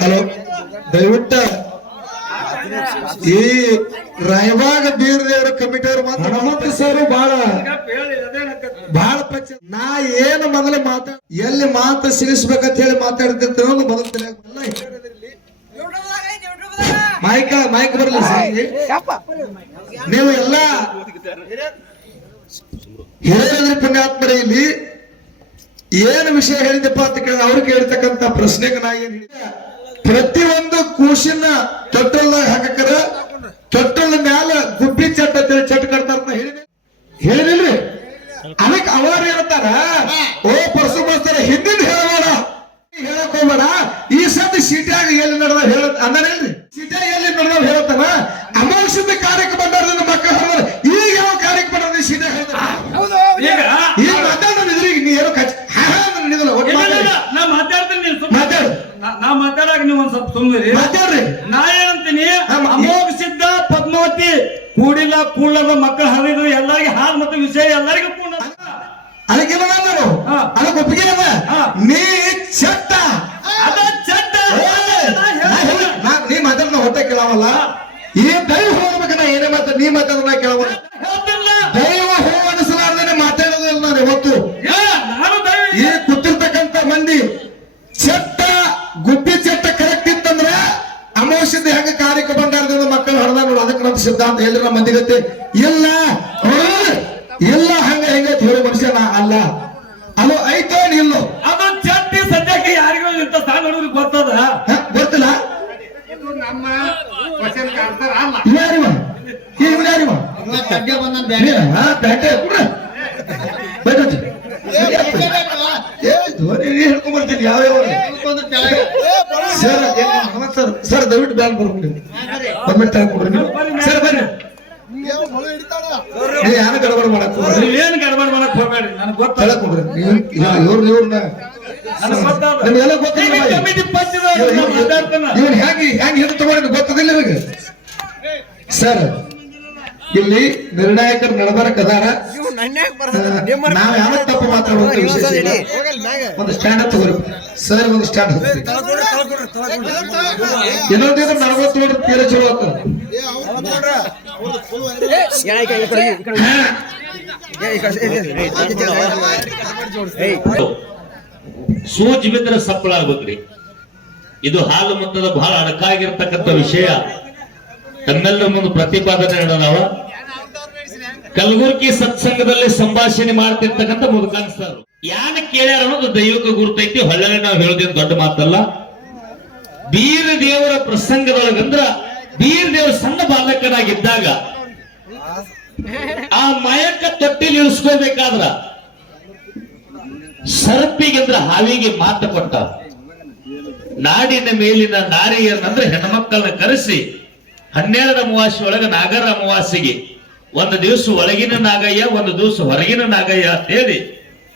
Hello ದಯವಿಟ್ಟು ಈ Raybag beer ದೇವರ ಕಮಿಟಿ ಅವರು ಹನುಮಂತ ಸರ್ ಬಹಳ ಬಹಳ ಪಚ್ಚ ನಾ ಏನು ಮೊದಲೇ ಮಾತಾ ಎಲ್ಲಿ ಮಾತು ಸಿಗಿಸ್ಬೇಕಂತ ಹೇಳಿ ಮಾತಾಡ್ತಿರ್ತೀವಿ ಅನ್ನೋದು ಮೊದಲು. ಮೈಕ ಮೈಕ್ ಬರಲ್ಲ ಸರ್. ನೀವು ಎಲ್ಲ ಹೇಳಿದ್ರೆ ಪುಣ್ಯಾತ್ಮರೇ ಇಲ್ಲಿ ಏನು ವಿಷಯ ಹೇಳಿದಪ್ಪ ಅಂತ ಕೇಳಿದ್ರೆ ಅವ್ರು ಕೇಳ್ತಕ್ಕಂತ ಪ್ರಶ್ನೆಗೆ ನಾ ಏನ್ ಹೇಳಿದೆ? ಪ್ರತಿಯೊಂದು ಕೂಸಿನ ತೊಟ್ಟಲ್ದಾಗ ಹಾಕಕರ ಚೊಟ್ಟಲ್ ಮ್ಯಾಲ ಗುಬ್ಬಿ ಚಟ್ ಅಂತ ಹೇಳಿ ಚಟ್ ಕಟ್ತಾರ ಹೇಳಿದೆ. ಹೇಳಿದಿಲ್ರಿ? ಅದಕ್ಕೆ ಅವರು ಹೇಳ್ತಾರ, ಓ ಪರಸು ಬರ್ತಾರ ಹಿಂದಿನ ಹೇಳಬೇಡ. ಹೇಳಕ್ ಹೋಗ್ಬೇಡ. ಈ ಸತಿ ಸಿಟಿಯಾಗ ಎಲ್ಲಿ ನಡೆದ ಹೇಳ ಅಂದಾರೇನ್ರಿ ಸಿಟಿಯಾಗ ಎಲ್ಲಿ ನಡೆದ ಹೇಳ್ತಾನ ಅಮಾಂಶದ ಕಾರ್ಯಕ್ಕೆ ನಡೆದ ಮಕ್ಕಳು ಹೇಳಿದ್ರೆ ಈಗ ಯಾವ ಕಾರ್ಯಕ್ರಮ ನಡೆದ ಸಿಟಿಯಾಗ ಹೇಳ್ತಾರ ಈಗ ಈಗ ಮಾತಾಡೋದಿದ್ರಿ ಈಗ ನೀ ಏನೋ ಕಚ್ ಹಾ ಹಾ ಅಂತ ನಡೆದಿಲ್ಲ ಒಟ್ಟು ಇಲ್ಲ, ಇಲ್ಲ, ಮಾತಾಡಿ. ಇಲ್ಲ, ನಾ ಮಾತಾಡ್ತೀನಿ ನೀವು ಸುಮ್ನೆ- ಮಾತಾಡು ನಾ- ನಾ ಮಾತಾಡಕ್ ನೀವು ಒಂದ್ ಸ್ವಲ್ಪ ಸುಮ್ಮನೆ ಮಾತಾಡ್ರಿ. ನಾ ಏನಂತೀನಿ? ಅಮೋಘ ಸಿದ್ಧ ಪದ್ಮಾವತಿ ಕೂಡಿಲ್ಲ ಕೂಡದ ಮಕ್ಕಳ ಹರಿದು ಎಲ್ಲರಿಗೆ ಹಾಲ್ ಮತ್ತು ವಿಷಯ ಎಲ್ಲರಿಗೂ ಪೂರ್ಣ ಅದಕ್ಕೆಲ್ಲ ನಾನು. ಅದಕ್ಕೆ ಒಪ್ಪಿಗೆ ನೀ ಚಟ್ಟ. ಅದ ಏಯ್! ನಾ ಮಾತಾಡ ಹೊಟ್ಟೆ ಕೇಳವಲ್ಲ. ಈ ದೈವ ಹೋಗ್ಬೇಕ ನಾ ಏನೇ ಮಾತಾಡ ನೀ ಮಾತಾಡ ಕೇಳವಲ್ಲ. ಬಂದಾರ್ದಿಂದ ಮಕ್ಕಳು ಹೊಡೆದ ನೋಡು ಅದಕ್ಕೆ ನಮ್ಮ ಸಿದ್ಧಾಂತ ಹೇಳಿರ ನಮ್ಮ ಮಂದಿಗತ್ತೆ. ಇಲ್ಲ ಇಲ್ಲ ಹಂಗ ಹೆಂಗ ಹೇಳಿ ಮನುಷ್ಯ ನಾ ಅಲ್ಲ. ಅಲೋ ಐತೋ ಇಲ್ಲೋ ಅದು ಚಟ್ಟಿ ಸದ್ಯಕ್ಕೆ ಯಾರಿಗೂ ಇಂತ ಸ್ಥಾನ ಹುಡುಗರಿಗೆ ಗೊತ್ತದ? ಗೊತ್ತಿಲ್ಲ? ನಮ್ಮ ಕ್ವಶನ್ ಆನ್ಸರ್ ಅಲ್ಲ. ಇವ್ಯಾರಿವ ಇವ್ರು ಯಾರಿವ? ಸದ್ಯ ಬಂದ? ಹಾ, ಬ್ಯಾಟೆ ಕೊಡ್ರ. ಬೈಟ್ ಏ, ಧ್ವನಿ ನೀ ಬರ್ತೀನಿ ಯಾವ ಯಾವ ಸರ್ ಏನ್ ಸರ್ ಸರ್ ದಯವಿಟ್ಟು ಬ್ಯಾಲ್ ಬರ್ಬಿಡಿ ಪರ್ಮಿಟ್ ಹಾಕೊಂಡ್ರಿ ನೀವು ಸರ್ ಬನ್ನಿ ಏನು ಗಡಬಡ ಮಾಡಕ್ ಹೋಗ್ಬೇಡ್ರಿ ನೀವೇನು ಗಡಬಡ ಮಾಡಕ್ ಹೋಗ್ಬೇಡ್ರಿ ನನಗೆ ಗೊತ್ತದ ಹೇಳಕ್ ಇವ್ರು ಇವ್ರನ್ನ ನಿಮ್ಗೆಲ್ಲ ಗೊತ್ತಿಲ್ಲ ಕಮಿಟಿ ಇವನ್ ಹೆಂಗ್ ಹೆಂಗ್ ಹಿಡಿದು ತಗೊಂಡು ಗೊತ್ತದಿಲ್ಲ ನಿಮಗೆ ಸರ್ ಇಲ್ಲಿ ನಿರ್ಣಾಯಕರು ನಡಬರಕ್ ಅದಾರ ನಾವ್ ಯಾವ ತಪ್ಪು ಮಾತಾಡುವಂತ ವಿಶೇಷ. ಒಂದು ಸ್ಟ್ಯಾಂಡ್ ತಗೋರಿ. ಸರ್ ಒಂದು ಸ್ಟ್ಯಾಂಡ್ ಇನ್ನೊಂದಿದ್ರೆ ನಲವತ್ತು ನೋಡ್ರಿ ತೀರ ಚಲೋ ಸೂಜ್ ಸೂಜಿ ಬಿದ್ರೆ ಸಪ್ಪಳ ಆಗ್ಬೇಕ್ರಿ. ಇದು ಹಾಲು ಮತ್ತದ ಬಹಳ ಅಡಕಾಗಿರ್ತಕ್ಕಂಥ ವಿಷಯ. ತಮ್ಮೆಲ್ಲರ ಮುಂದೆ ಪ್ರತಿಪಾದನೆ ಹೇಳೋಣವ ಕಲಬುರ್ಗಿ ಸತ್ಸಂಗದಲ್ಲಿ ಸಂಭಾಷಣೆ ಮಾಡ್ತಿರ್ತಕ್ಕಂಥ ಸರ್. ಯಾನ ಕೇಳ್ಯಾರ ಅನ್ನೋದು ದೈವಿಕ ಗುರುತೈತಿ ಹೊಳ್ಳೆ ನಾವು ಹೇಳೋದೇನು ದೊಡ್ಡ ಮಾತಲ್ಲ. ಬೀರ ದೇವರ ಪ್ರಸಂಗದೊಳಗಂದ್ರ ಬೀರ ದೇವರ ಸಣ್ಣ ಬಾಲಕನಾಗಿದ್ದಾಗ ಆ ಮಯಕ್ಕ ತೊಟ್ಟಿಲಿ ಇಳಿಸ್ಕೋಬೇಕಾದ್ರ ಸರ್ಪಿಗೆಂದ್ರ ಹಾವಿಗೆ ಮಾತು ಕೊಟ್ಟ. ನಾಡಿನ ಮೇಲಿನ ನಾರಿಯರನ್ನಂದ್ರೆ ಹೆಣ್ಮಕ್ಕಳನ್ನ ಕರೆಸಿ ಹನ್ನೆರಡು ಅಮಾವಾಸ್ಯ ಒಳಗೆ ನಾಗರ ಅಮಾವಾಸ್ಯೆಗೆ. ಒಂದು ದಿವಸ ಒಳಗಿನ ನಾಗಯ್ಯ, ಒಂದು ದಿವಸ ಹೊರಗಿನ ನಾಗಯ್ಯ ಅಂತ ಹೇಳಿ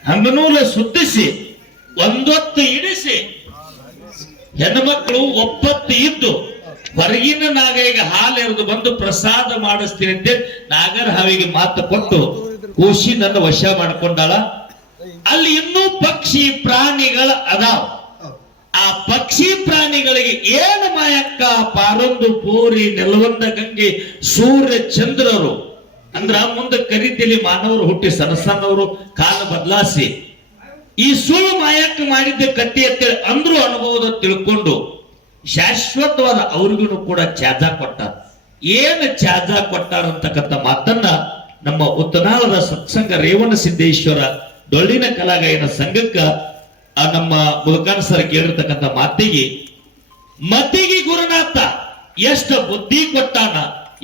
ಹಂಗನೂಲ ಸುತ್ತಿಸಿ, ಒಂದೊತ್ತು ಇಡಿಸಿ ಹೆಣ್ಮಕ್ಳು ಒಪ್ಪತ್ತು ಇದ್ದು ಹೊರಗಿನ ನಾಗಯ್ಯಗೆ ಹಾಲು ಎರೆದು ಬಂದು ಪ್ರಸಾದ ಮಾಡಿಸ್ತೀನಿ ಅಂತೇಳಿ ನಾಗರ ಹಾವಿಗೆ ಮಾತು ಕೊಟ್ಟು ಕೂಸಿ ನನ್ನ ವಶ ಮಾಡ್ಕೊಂಡಾಳ. ಅಲ್ಲಿ ಇನ್ನೂ ಪಕ್ಷಿ ಪ್ರಾಣಿಗಳ ಅದಾವ. ಆ ಪಕ್ಷಿ ಪ್ರಾಣಿಗಳಿಗೆ ಏನು ಮಾಯಕ್ಕ? ಪಾರೊಂದು ಪೂರಿ ನೆಲವಂದ ಗಂಗೆ ಸೂರ್ಯ ಚಂದ್ರರು. ಅಂದ್ರ ಮುಂದೆ ಕರಿತಿಲಿ ಮಾನವರು ಹುಟ್ಟಿ ಸನಸನವರು ಕಾಲ ಬದಲಾಸಿ. ಈ ಸುಳ್ಳು ಮಾಯಕ್ಕ ಮಾಡಿದ್ದ ಕತ್ತಿ ಅಂತೇಳಿ ಅಂದ್ರು ಅನುಭವದ ತಿಳ್ಕೊಂಡು ಶಾಶ್ವತವಾದ ಅವ್ರಿಗೂ ಕೂಡ ಚಾಜ ಕೊಟ್ಟ ಏನು ಚಾಜ ಕೊಟ್ಟಾರ ಅಂತಕ್ಕಂಥ ಮಾತನ್ನ ನಮ್ಮ ಉತ್ತನಾಳದ ಸತ್ಸಂಗ ರೇವಣ ಸಿದ್ದೇಶ್ವರ ಡೊಳ್ಳಿನ ಕಲಾಗಾಯನ ಸಂಘಕ್ಕ ಆ ನಮ್ಮ ಮುದುಕಾನ್ ಸರ್ ಕೇಳಿರ್ತಕ್ಕಂಥ ಮಾತಿಗೆ, ಮತಿಗೆ ಗುರುನಾಥ, ಎಷ್ಟ ಬುದ್ಧಿ ಕೊಟ್ಟಾನ,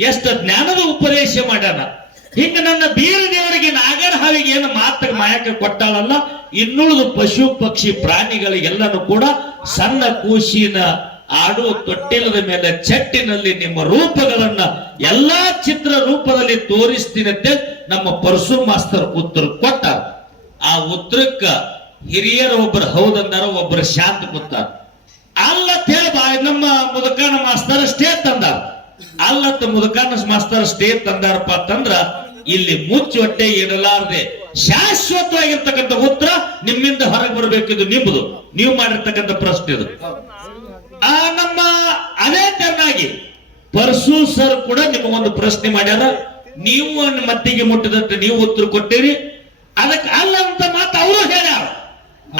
ಎಷ್ಟ ಜ್ಞಾನದ ಉಪದೇಶ ಮಾಡ್ಯಾನ. ಹಿಂಗ ನನ್ನ ಬೀರ ದೇವರಿಗೆ ನಾಗರ ಹಾವಿಗೆ ಏನು ಮಾತ್ರ ಮಾಯಕ ಕೊಟ್ಟಾಳಲ್ಲ, ಇನ್ನುಳಿದ ಪಶು, ಪಕ್ಷಿ ಪ್ರಾಣಿಗಳಿಗೆಲ್ಲನೂ ಕೂಡ ಸಣ್ಣ ಕೂಸಿನ ಆಡುವ ತೊಟ್ಟಿಲದ ಮೇಲೆ ಚಟ್ಟಿನಲ್ಲಿ ನಿಮ್ಮ ರೂಪಗಳನ್ನ ಎಲ್ಲಾ ಚಿತ್ರ ರೂಪದಲ್ಲಿ ತೋರಿಸ್ತೀನಂತೆ ನಮ್ಮ ಪರಶು ಮಾಸ್ತರ್ ಉತ್ತರ ಕೊಟ್ಟ ಆ ಉತ್ತರಕ್ಕ ಹಿರಿಯರು ಒಬ್ಬರು ಹೌದಂದಾರ ಒಬ್ಬರು ಶಾಂತ ಕೂತಾರ. ಅಲ್ಲತ್ ಹೇಳಿ ಬಾ ನಮ್ಮ ಮುದುಕನ ಮಾಸ್ತರ್ ಸ್ಟೇ ತಂದಾರ ಅಲ್ಲತ್ ಮುದುಕನ ಮಾಸ್ತರ್ ಸ್ಟೇ ತಂದಾರಪ್ಪ ಅಂತಂದ್ರ, ಇಲ್ಲಿ ಮುಚ್ಚಿ ಹೊಟ್ಟೆ ಇಡಲಾರದೆ ಶಾಶ್ವತವಾಗಿರ್ತಕ್ಕಂಥ ಉತ್ತರ ನಿಮ್ಮಿಂದ ಹೊರಗೆ ಬರಬೇಕಿದು ನಿಮ್ಮದು ನೀವು ಮಾಡಿರ್ತಕ್ಕಂಥ ಪ್ರಶ್ನೆ ಇದು. ಆ, ನಮ್ಮ ಅದೇ ತರನಾಗಿ ಪರಸು ಸರ್ ಕೂಡ ನಿಮಗೊಂದು ಪ್ರಶ್ನೆ ಮಾಡ್ಯಾರ. ನೀವು ಮತ್ತಿಗೆ ಮುಟ್ಟಿದಂತೆ ನೀವು ಉತ್ತರ ಕೊಟ್ಟಿರಿ. ಅದಕ್ಕೆ ಅಲ್ಲ ಅಂತ ಮಾತು ಅವರು ಹೇಳ್ಯಾರ.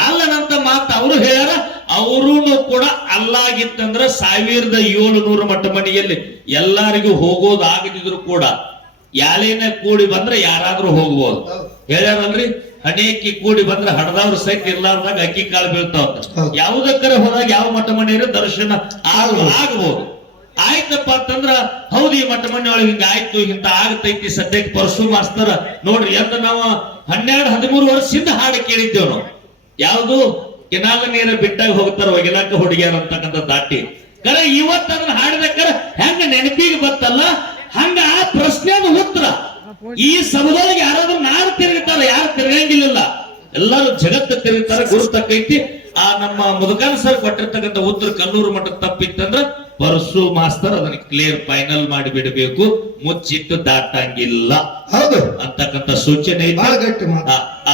ಅಲ್ಲನಂತ ಮಾತು ಅವರು ಹೇಳ್ಯಾರ ಅವರು ಕೂಡ ಅಲ್ಲಾಗಿತ್ತಂದ್ರ ಸಾವಿರದ ಏಳುನೂರು ಮಟ್ಟ ಮನೆಯಲ್ಲಿ ಎಲ್ಲರಿಗೂ ಹೋಗೋದಾಗದಿದ್ರು ಕೂಡ ಯಾಲೇನ ಕೂಡಿ ಬಂದ್ರೆ ಯಾರಾದ್ರೂ ಹೋಗ್ಬೋದು. ಹೇಳ್ಯಾರಲ್ರಿ? ಹಣೇಕಿ ಕೂಡಿ ಬಂದ್ರೆ ಹಡದವ್ರ ಸಹಿತ ಇರ್ಲಾರ್ದಾಗ ಅಕ್ಕಿ ಕಾಳು ಬೀಳ್ತಾವ ಯಾವುದಕ್ಕರೆ ಹೋದಾಗ ಯಾವ ಮಠ ಮನೆಯರ ದರ್ಶನ ಆಗ್ಬೋದು. ಆಗಬಹುದು ಆಯ್ತಪ್ಪ ಅಂತಂದ್ರ ಹೌದು ಈ ಮಠ ಮನೆ ಒಳಗೆ ಹಿಂಗ ಆಯ್ತು ಇಂತ ಆಗತೈತಿ ಸದ್ಯಕ್ಕೆ ಪರಶು ಮಾಸ್ತರ ನೋಡ್ರಿ ಎಂದ ನಾವು ಹನ್ನೆರಡು ಹದಿಮೂರು ವರ್ಷದಿಂದ ಹಾಡು ಕೇಳಿದ್ದೇವ್ ನಾವು. ಯಾವುದು? ಕೆನಾಲ ನೀರ ಬಿಟ್ಟಾಗ ಹೋಗ್ತಾರ? ಒಗಿಲಾಕ ಹುಡುಗಿಯರ್ ಅಂತಕ್ಕಂಥ ದಾಟಿ. ಕರೆ ಇವತ್ತು ಅದನ್ನ ಹಾಡಿದಕ್ಕರ ಹೆಂಗ ನೆನಪಿಗೆ ಬತ್ತಲ್ಲ? ಹಂಗ ಆ ಪ್ರಶ್ನೆದ ಉತ್ತರ. ಈ ಸಭದೊಳಗೆ ಯಾರಾದ್ರೂ ನಾರು ತಿರುಗುತ್ತಾರ ಯಾರು ತಿರುಗಂಗಿಲ್ಲ. ಎಲ್ಲರೂ ಜಗತ್ತು ತಿರುಗುತ್ತಾರೆ ಗುರುತಕ್ಕೈತಿ ಆ ನಮ್ಮ ಮುದುಕಾನ್ ಸರ್ ಕೊಟ್ಟಿರ್ತಕ್ಕಂಥ ಉತ್ತರ ಕಲ್ಲೂರು ಮಠ ತಪ್ಪಿತ್ತಂದ್ರ ಪರಸು ಮಾಸ್ತರ್ ಅದನ್ನ ಕ್ಲಿಯರ್ ಫೈನಲ್ ಮಾಡಿ ಬಿಡಬೇಕು. ಮುಚ್ಚಿಟ್ಟು ದಾಟಂಗಿಲ್ಲ. ಹೌದು. ಅಂತಕ್ಕಂಥ ಸೂಚನೆ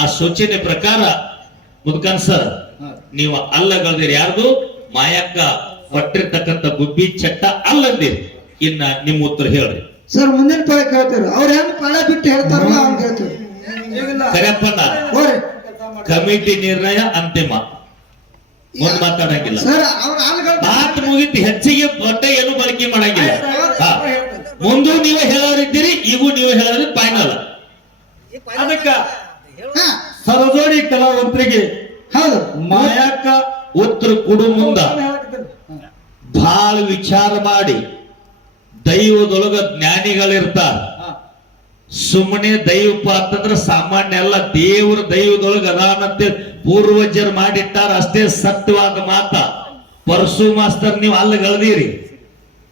ಆ ಸೂಚನೆ ಪ್ರಕಾರ ಮುದ್ಕನ್ ಸರ್ ನೀವು ಅಲ್ಲಗಳ್ದಿರಿ ಯಾರ್ದು? ಮಾಯಕ್ಕ ಹೊಟ್ಟಿರ್ತಕ್ಕಂಥ ಗುಬ್ಬಿ ಚಟ್ಟ ಅಲ್ಲಂದಿರಿ. ಇನ್ನ ನಿಮ್ ಉತ್ತರ ಹೇಳ್ರಿ. ಸರ್ ಮುಂದಿನ ಪಾಳೆ ಕೇಳ್ತಾರೆ? ಅವ್ರ ಹೆಂಗ್ ಪಾಳೆ ಬಿಟ್ಟು ಹೇಳ್ತಾರಲ್ಲ ಕರೆಯಪ್ಪನ ಕಮಿಟಿ ನಿರ್ಣಯ ಅಂತಿಮ. ಮುಂದ್ ಮಾತಾಡಂಗಿಲ್ಲ. ಸರ್ ಅವ್ರ ಆಳುಗಳು ಮಾತು ಮುಗಿತು ಹೆಚ್ಚಿಗೆ ಬಟ್ಟೆ ಏನು ಬಳಕೆ ಮಾಡಂಗಿಲ್ಲ. ಮುಂದೂ ನೀವು ಹೇಳೋರಿದ್ದೀರಿ ಈಗೂ ನೀವು ಹೇಳೋರಿ ಫೈನಲ್ ಅದಕ್ಕ ಸರಜೋಡಿ ಕಲಾವಂತರಿಗೆ ಹೌದು ಮಾಯಕ್ಕ ಉತ್ತರ ಕೊಡು ಮುಂದ. ಬಹಳ ವಿಚಾರ ಮಾಡಿ ದೈವದೊಳಗ ಜ್ಞಾನಿಗಳಿರ್ತಾರ ಸುಮ್ಮನೆ ದೈವಪ್ಪ ಅಂತಂದ್ರ ಸಾಮಾನ್ಯ ಅಲ್ಲ ದೇವರ ದೈವದೊಳಗ ಅದಾನಂತೆ ಪೂರ್ವಜರು ಮಾಡಿಟ್ಟಾರ ಅಷ್ಟೇ ಸತ್ಯವಾದ ಮಾತ. ಪರಶು ಮಾಸ್ತರ್ ನೀವು ಅಲ್ಲಿ ಗಳದೀರಿ.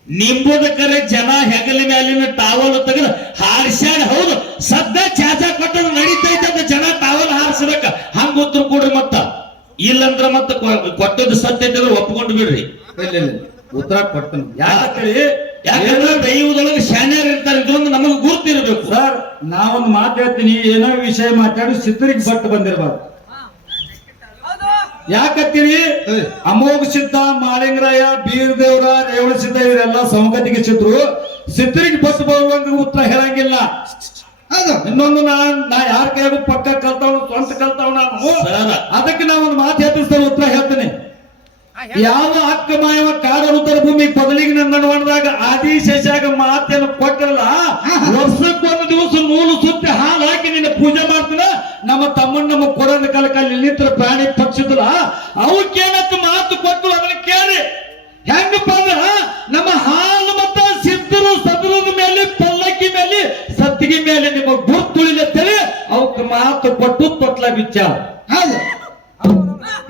ನಿಂಬುದ ಕರೆ ಜನ ಹೆಗಲ ಮ್ಯಾಲಿನ ಟಾವಲ್ ತೆಗೆದು ಹಾರಿಸ್ಯಾಡ ಹೌದು ಸದ್ದ ಚಾಚಾ ಕೊಟ್ಟದ ಟಾವಲ್ ಉತ್ತರ ಕೊಡ್ರಿ ಮತ್ತ. ಇಲ್ಲಂದ್ರ ಮತ್ತ ಕೊಟ್ಟದ್ದು ಸತ್ಯ ಇದ್ರೆ ಒಪ್ಕೊಂಡು ಬಿಡ್ರಿ. ಇಲ್ಲ ಇಲ್ಲ ಉತ್ತರ ಕೊಡ್ತೀನಿ. ಯಾಕಂತೇಳಿ ಯಾಕಂದ್ರೆ ದೈವದೊಳಗೆ ಶಾನ್ಯರ್ ಇರ್ತಾರೆ ಇದೊಂದು ನಮಗೆ ಗುರುತಿರ್ಬೇಕು. ಸರ್ ನಾವೊಂದು ಮಾತಾಡ್ತೀನಿ ಏನೋ ವಿಷಯ ಮಾತಾಡಿ ಸಿದ್ಧರಿಗೆ ಬಟ್ಟು ಬಂದಿರಬಾರ್ದು. ಯಾಕತ್ತೀರಿ ಅಮೋಘ ಸಿದ್ಧ ಮಾಳಿಂಗರಾಯ ಬೀರದೇವ್ರ ರೇವಣ ಸಿದ್ಧ ಇವರೆಲ್ಲ ಸಂಗತಿಗೆ ಸಿದ್ರು. ಸಿದ್ಧರಿಗೆ ಬಟ್ಟು ಬರುವಂಗ ಉತ್ತರ ಹೇಳಂಗಿಲ್ಲ. ಇನ್ನೊಂದು ನಾ ನಾ ಯಾರ ಕೈಗೂ ಪಕ್ಕ ಕಲ್ತಾವ್ ಸ್ವಂತ ಕಲ್ತಾವ್ ಅದಕ್ಕೆ ನಾವು ಒಂದು ಮಾತು ಹೇಳ್ತೀನಿ ಉತ್ತರ ಹೇಳ್ತೀನಿ. ಯಾವ ಅಕ್ಕ ಮಾಯವ ಉತ್ತರ ಭೂಮಿ ಬದಲಿಗೆ ಆದಿ ಶೇಷಾಗ ಮಾತೇನು ಕೊಟ್ಟಿರಲ್ಲ? ವರ್ಷಕ್ಕೊಂದು ದಿವಸ ನೂಲು ಸುತ್ತಿ ಹಾಲು ಹಾಕಿ ನಿನ್ನ ಪೂಜೆ ಮಾಡ್ತಾನ? ನಮ್ಮ ತಮ್ಮಣ್ಣ ನಮ್ಮ ಕೊಡೋದ ಕಾಲಕ್ಕೆ ಅಲ್ಲಿ ನಿಂತರ ಪ್ರಾಣಿ ಪಕ್ಷಿದಲ್ಲ ಅವಕ್ಕೇನತ್ತು ಮಾತು ಕೊಟ್ಟು ಅದನ್ನ ಕೇಳಿ ಹೆಂಗಪ್ಪ ಅಂದ್ರ ನಮ್ಮ ಹಾಲು ಮತ್ತ ಸಿದ್ಧರು ಸದರದ ಮೇಲೆ ಪಲ್ಲಕ್ಕಿ ಮೇಲೆ ಸತ್ತಿಗೆ ಮೇಲೆ ನಿಮ್ಮ ಗುರ್ತುಳಿಲತ್ತೇಳಿ ಅವಕ್ಕೆ ಮಾತು ಕೊಟ್ಟು ತೊಟ್ಲ ವಿಚಾರ ಹೌದು.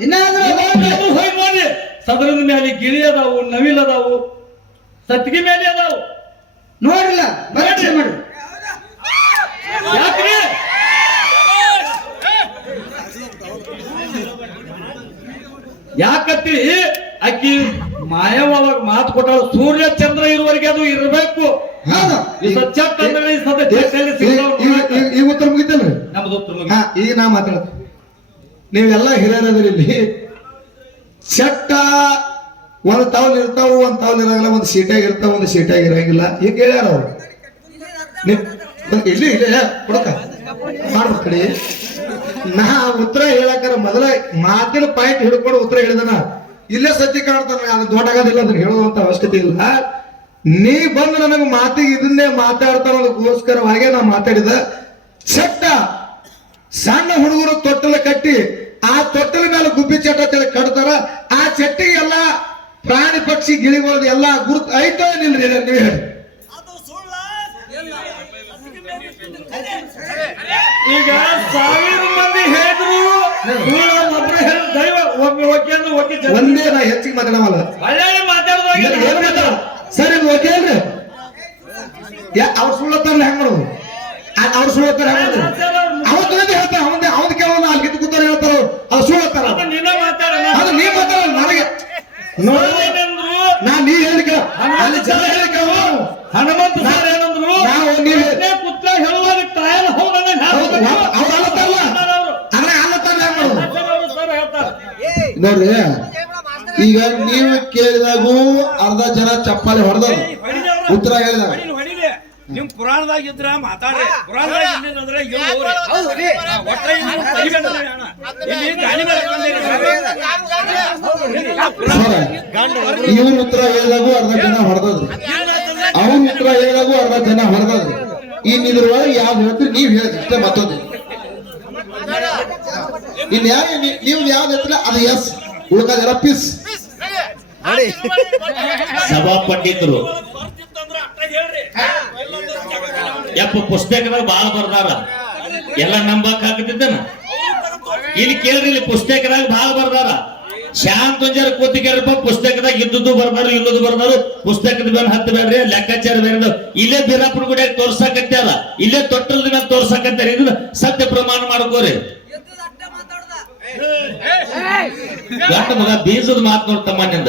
ಇನ್ನಾದ್ರೂ ಹೋಗಿ ನೋಡಿ ಸದರದ ಮೇಲೆ ಗಿಳಿ ಅದಾವು ನವಿಲ್ ಅದಾವು ಸತ್ತಿಗೆ ಮೇಲೆ ಅದಾವು. ನೋಡಿಲ್ಲ ಪರೀಕ್ಷೆ ಮಾಡಿ. ಯಾಕ್ರಿ? ಯಾಕತ್ತಿ ಅಕ್ಕಿ ಮಾಯವಾಗ ಮಾತು ಕೊಟ್ಟಾಳ. ಸೂರ್ಯ ಚಂದ್ರ ಇರುವವರೆಗೆ ಅದು ಇರಬೇಕು. ಈ ಸತ್ಯ ತಂದ್ರೆ ಈ ಸತ್ಯ ದೇಶದಲ್ಲಿ ಸಿಗ್ತಾವ್ ಈ- ನೋಡಾಕ. ಈ- ಈ ಉತ್ತರ ಮುಗಿತಲ್ರಿ ನಮ್ದು ಉತ್ತರ ಮುಗಿ- ಹಾ, ಈಗ ನಾ ಮಾತಾಡ್ತೀನಿ ನೀವೆಲ್ಲ ಹಿರಿಯರದ್ರಿ ಇಲ್ಲಿ ಚಟ್ಟ ಒಂದು ತಾವಲ್ ಇರ್ತಾವ, ಒಂದು ತಾವಲ್ ಇರಂಗಿಲ್ಲ, ಒಂದು ಸೀಟಾಗ ಇರ್ತಾವ, ಒಂದು ಸೀಟಾಗ ಇರಂಗಿಲ್ಲ. ಈಗ ಹೇಳ್ಯಾರ ಅವ್ರು. ಇಲ್ಲಿ, ಇಲ್ಲ ಕೊಡಕ ಮಾಡ್ಬೇಕಡಿ ನಾ ಉತ್ತರ ಹೇಳಕ್ಕಾರ ಮೊದಲ ಮಾತಿನ ಪಾಯಿಂಟ್ ಹಿಡ್ಕೊಂಡು ಉತ್ತರ ಹೇಳಿದನ. ಇಲ್ಲೇ ಸತ್ಯ ಕಾಣ್ತಾನ ಅದು ದೊಡ್ಡ ಆಗೋದಿಲ್ಲ ಅಂದ್ರೆ ಹೇಳುವಂತ ಅವಶ್ಯಕತೆ ಇಲ್ಲ. ನೀ ಬಂದು ನನಗೆ ಮಾತಿಗೆ ಇದನ್ನೇ ಮಾತಾಡ್ತಾರ ಅದಕ್ಕೋಸ್ಕರವಾಗೇ ನಾ ಮಾತಾಡಿದ. ಚಟ್ಟ ಸಣ್ಣ ಹುಡುಗರು ತೊಟ್ಟಲು ಕಟ್ಟಿ ಆ ತೊಟ್ಟಲ ಮೇಲೆ ಗುಬ್ಬಿ ಚಟ್ಟ ಅಂತೇಳಿ ಕಟ್ತಾರ. ಆ ಚಟ್ಟಿಗೆ ಎಲ್ಲ ಪ್ರಾಣಿ ಪಕ್ಷಿ ಗಿಳಿಗಳದ್ದು ಎಲ್ಲ ಗುರುತು ಐತೋ ನಿಲ್ರಿ ನೀವು ಹೇಳಿ. ಈಗ ಸಾವಿರ ಮಂದಿ ಹೇಳಿದ್ರು ದೈವ ಒಮ್ಮೆ ಒಕ್ಕೆ ಅಂದ್ರೆ ಜನ. ಒಂದೇ ನಾ ಹೆಚ್ಚಿಗೆ ಮಾತಾಡವಲ್ಲ. ಒಳ್ಳೆ ಮಾತಾಡುವಾಗ ಸರಿ ಓಕೆ ಅಲ್ರಿ ಯಾ ಅವ್ರ ಸುಳ್ಳತ್ತಾರ ಹೆಂಗ್ ಮಾಡೋದು? ಅವ್ರ ಸುಳ್ಳತ್ತಾರ ಹೆಂಗ್ ಮಾಡೋದು? ಅವತ್ತು ಹೇಳ್ತಾರ ಅವಂದೇ ಅವನ್ ಕೇಳೋಣ ಅಲ್ಲಿ ಕೂತಾರ ಹೇಳ್ತಾರ ಅದು ನಿನ್ನ ಮಾತಾಡೋಣ ಅದು ನೀ ಮಾತಾಡ ನನಗೆ. ನಾ ನೀ ಹೇಳಿಕ ಅಲ್ಲಿ ಜನ ಹೇಳಿಕ ಹನುಮಂತ ಸರ್ ಏನಂದ್ರು? ನಾವು ಪುತ್ರ ಹೇಳುವಾಗ ಟ್ರಯಲ್ ಅವ್ರು ಅದ್ರ ಹೆಂಗ್ ಮಾಡೋದು? ನೋಡ್ರಿ ಈಗ ನೀವು ಕೇಳಿದಾಗೂ ಅರ್ಧ ಜನ ಚಪ್ಪಲಿ ಹೊಡೆದ್ರು ಉತ್ತರ ಹೇಳಿದ ನಿಮ್ ಪುರಾಣದಾಗ ಇದ್ರ ಮಾತಾಡ್ರಿ. ಪುರಾಣದಾಗ ಇಲ್ಲಿದ್ರೆ. ಉತ್ತರ ಹೇಳಿದಾಗೂ ಅರ್ಧ ಜನ ಹೊಡೆದ್ರಿ ಅವ್ರ ಉತ್ತರ ಹೇಳಿದಾಗೂ ಅರ್ಧ ಜನ ಹೊಡೆದ್ರಿ ಇನ್ ಇದ್ರೊಳಗೆ ಯಾವ್ದು ಹೇಳ್ತೀರಿ? ನೀವ್ ಹೇಳಿದ್ರಿ ಇಷ್ಟೇ ಮತ್ತೊಂದು. ಇನ್ ಯಾವ ನೀವು ಯಾವ್ದು ಹೇಳ್ತಿಲ್ಲ ಅದು ಎಸ್. ಉಳ್ಕದೆಲ್ಲ ಪಿಸ್ ಸಭಾ ಪಂಡಿತರು ಯಪ್ಪ ಪುಸ್ತಕದಾಗ ಬಾಳ ಬರ್ದಾರ. ಎಲ್ಲ ನಂಬಕ್ ಆಗತ್ತಿದ್ದನ ಇಲ್ಲಿ ಕೇಳ್ರಿ, ಇಲ್ಲಿ ಪುಸ್ತಕದಾಗ ಬಾಳ ಬರ್ದಾರ. ಶಾಂತ ಒಂಜಾರ ಕೇಳಪ್ಪ ಪುಸ್ತಕದಾಗ ಇದ್ದದ್ದು ಬರ್ದಾರು ಇಲ್ಲದು ಬರ್ದಾರು. ಪುಸ್ತಕದ ಮೇಲೆ ಹತ್ತು ಬೇಡ್ರಿ ಲೆಕ್ಕಾಚಾರ ಬೇರೆ ಇಲ್ಲೇ ಬೀರಾಪುರ ಗುಡಿಯಾಗ ಅಲ್ಲ ಇಲ್ಲೇ ತೊಟ್ಟಲ್ದ ಮೇಲೆ ತೋರ್ಸಕತ್ಯಾರ. ಇದನ್ನ ಸತ್ಯ ಪ್ರಮಾಣ ಮಾಡ್ಕೋರಿ. ಗಂಡ ಮಗ ಬೀಜದ ಮಾತು ನೋಡ್ತಮ್ಮ ನಿಂದ?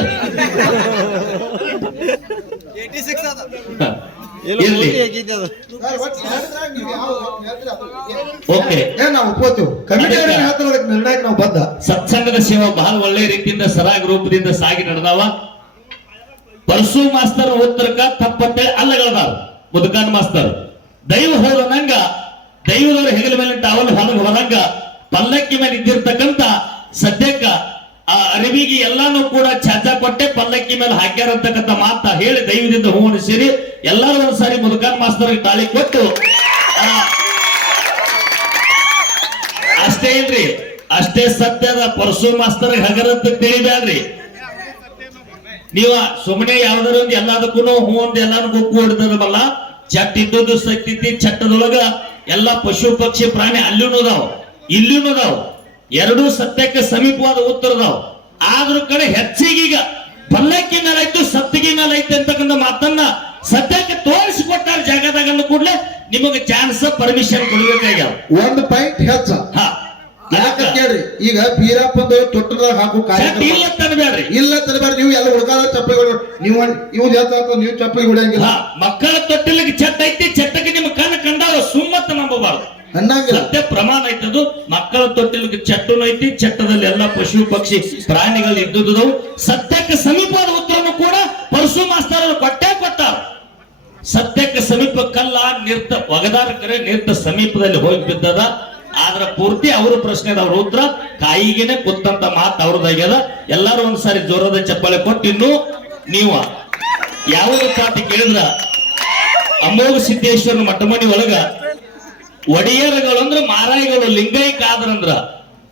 ಓಕೆ. ನಾವು ಒಪ್ಪೋತೀವಿ ಕಮಿಟಿ ನಿರ್ಣಯಕ್ಕೆ ನಾವು ಬಂದ. ಸತ್ಸಂಗದ ಸೇವಾ ಬಹಳ ಒಳ್ಳೆ ರೀತಿಯಿಂದ ಸರಾಗ ರೂಪದಿಂದ ಸಾಗಿ ನಡೆದಾವ. ಪರಶು ಮಾಸ್ತರ್ ಉತ್ತರಕ ತಪ್ಪತ್ತೆ ಅಲ್ಲಗಳದಾರ ಮುದುಕಾನ್ ಮಾಸ್ತರ್. ದೈವ ಹೋದನಂಗ ದೈವದವರ ಹೆಗಲ ಮೇಲೆ ಟಾವಲ್ ಹೊರಗೆ ಹೊರಂಗ ಪಲ್ಲಕ್ಕಿ ಮೇಲೆ ಇದ್ದಿರ್ತಕ್ಕಂತ ಸದ್ಯಕ್ಕ, ಆ ಅರಿವಿಗೆ ಎಲ್ಲಾನು ಕೂಡ ಚಾಚಾ ಕೊಟ್ಟೆ, ಪಲ್ಲಕ್ಕಿ ಮೇಲೆ ಹಾಕ್ಯಾರ ಅಂತಕ್ಕಂಥ ಮಾತ ಹೇಳಿ ದೈವದಿಂದ ಹೂವನ್ನು ಸೇರಿ ಎಲ್ಲರೂ ಒಂದ್ಸಾರಿ ಮುದುಕಾನ್ ಮಾಸ್ತರ್ ತಾಳಿ ಕೊಟ್ಟು ಅಷ್ಟೇ ಇಲ್ರಿ, ಅಷ್ಟೇ ಸತ್ಯದ ಪರಶು ಮಾಸ್ತರ್ ಹಗರಂತ ತಿಳಿಬ್ಯಾಡ್ರಿ. ನೀವ ಸುಮ್ಮನೆ ಯಾವ್ದಾರ ಒಂದು ಎಲ್ಲದಕ್ಕೂ ಹೂ ಒಂದು ಎಲ್ಲಾನು ಗುಕ್ಕು ಹೊಡೆದದಲ್ಲ ಚಟ್ ಇದ್ದದ್ದು ಸಕ್ತಿತಿ ಚಟ್ಟದೊಳಗ ಎಲ್ಲಾ ಪಶು ಪಕ್ಷಿ ಪ್ರಾಣಿ ಅಲ್ಲಿನೂ ಅದಾವ. ಇಲ್ಲಿನೂ ಅದಾವ. ಎರಡೂ ಸತ್ಯಕ್ಕೆ ಸಮೀಪವಾದ ಉತ್ತರ ಅದಾವ. ಆದ್ರೂ ಕಡೆ ಹೆಚ್ಚಿಗೀಗ ಪಲ್ಲಕ್ಕಿ ಮೇಲೆ ಐತು ಸತ್ತಿಗೆ ಮೇಲೆ ಐತೆ ಅಂತಕ್ಕಂಥ ಮಾತನ್ನ ಸತ್ಯಕ್ಕೆ ತೋರಿಸಿಕೊಟ್ಟಾರ ಜಾಗದಾಗ ಅಂದ ಕೂಡಲೇ ನಿಮಗೆ ಚಾನ್ಸ್ ಪರ್ಮಿಷನ್ ಕೊಡ್ಬೇಕಾಗ್ಯಾವ. ಒಂದು ಪಾಯಿಂಟ್ ಹೆಚ್ಚ. ಹಾ. ಕೇಳ್ರಿ? ಈಗ ಬೀರಪ್ಪಂದು ತೊಟ್ಟದಾಗ ಹಾಕು ಇಲ್ಲ ತನಬೇಡ್ರಿ ಇಲ್ಲ ತರಬೇಡ ನೀವು ಎಲ್ಲ ಉಳ್ಕಾದ ಚಪ್ಪಲಿಗಳು ನೀವು ಇವ್ ಹೇಳ್ತಾ ನೀವು ಚಪ್ಪಲಿ ಹೊಡೆಯಂಗಿಲ್ಲ. ಮಕ್ಕಳ ತೊಟ್ಟಿಲಿಗೆ ಚಟ್ ಐತಿ ಚಟ್ಟಕ್ಕೆ ನಿಮ್ಮ ಕಣ್ಣು ಕಂಡಾವ ಸುಮ್ಮತ್ತ ನಂಬಬಾರ್ದು. ಸತ್ಯ ಪ್ರಮಾಣ ಐತದು, ಮಕ್ಕಳ ತೊಟ್ಟಿಲಿಗೆ ಚಟ್ಟನು ಐತಿ, ಚಟ್ಟದಲ್ಲಿ ಎಲ್ಲ ಪಶು ಪಕ್ಷಿ ಪ್ರಾಣಿಗಳು ಇದ್ದುದು ಸತ್ಯಕ್ಕೆ ಸಮೀಪದ ಉತ್ತರನು ಕೂಡ ಪರಶು ಮಾಸ್ತರ್ ಕೊಟ್ಟೆ ಕೊಟ್ಟೇ ಕೊಟ್ಟಾರ. ಸತ್ಯಕ್ಕೆ ಸಮೀಪ ಕಲ್ಲ, ನಿರ್ತ, ಒಗದಾರ ಕರೆ, ನಿರ್ತ ಸಮೀಪದಲ್ಲಿ ಹೋಗಿ ಬಿದ್ದದ. ಆದ್ರ ಪೂರ್ತಿ ಅವ್ರ ಪ್ರಶ್ನೆ ಅವ್ರ ಉತ್ತರ, ಕಾಯಿಗೆನೆ ಕುತ್ತಂತ ಮಾತು ಅವ್ರದಾಗ್ಯದ. ಎಲ್ಲಾರು ಒಂದ್ಸಾರಿ ಜೋರದ ಚಪ್ಪಾಳೆ ಕೊಟ್ಟು ಇನ್ನು ನೀವ. ಯಾವ ಕೇಳಿದ್ರ? ಅಮೋಘ ಸಿದ್ದೇಶ್ವರನ ಮಠಮಣಿ ಒಳಗ ಒಡೆಯರುಗಳು ಅಂದ್ರೆ ಮಾರಾಯಿಗಳು ಲಿಂಗೈಕ ಆದ್ರಂದ್ರ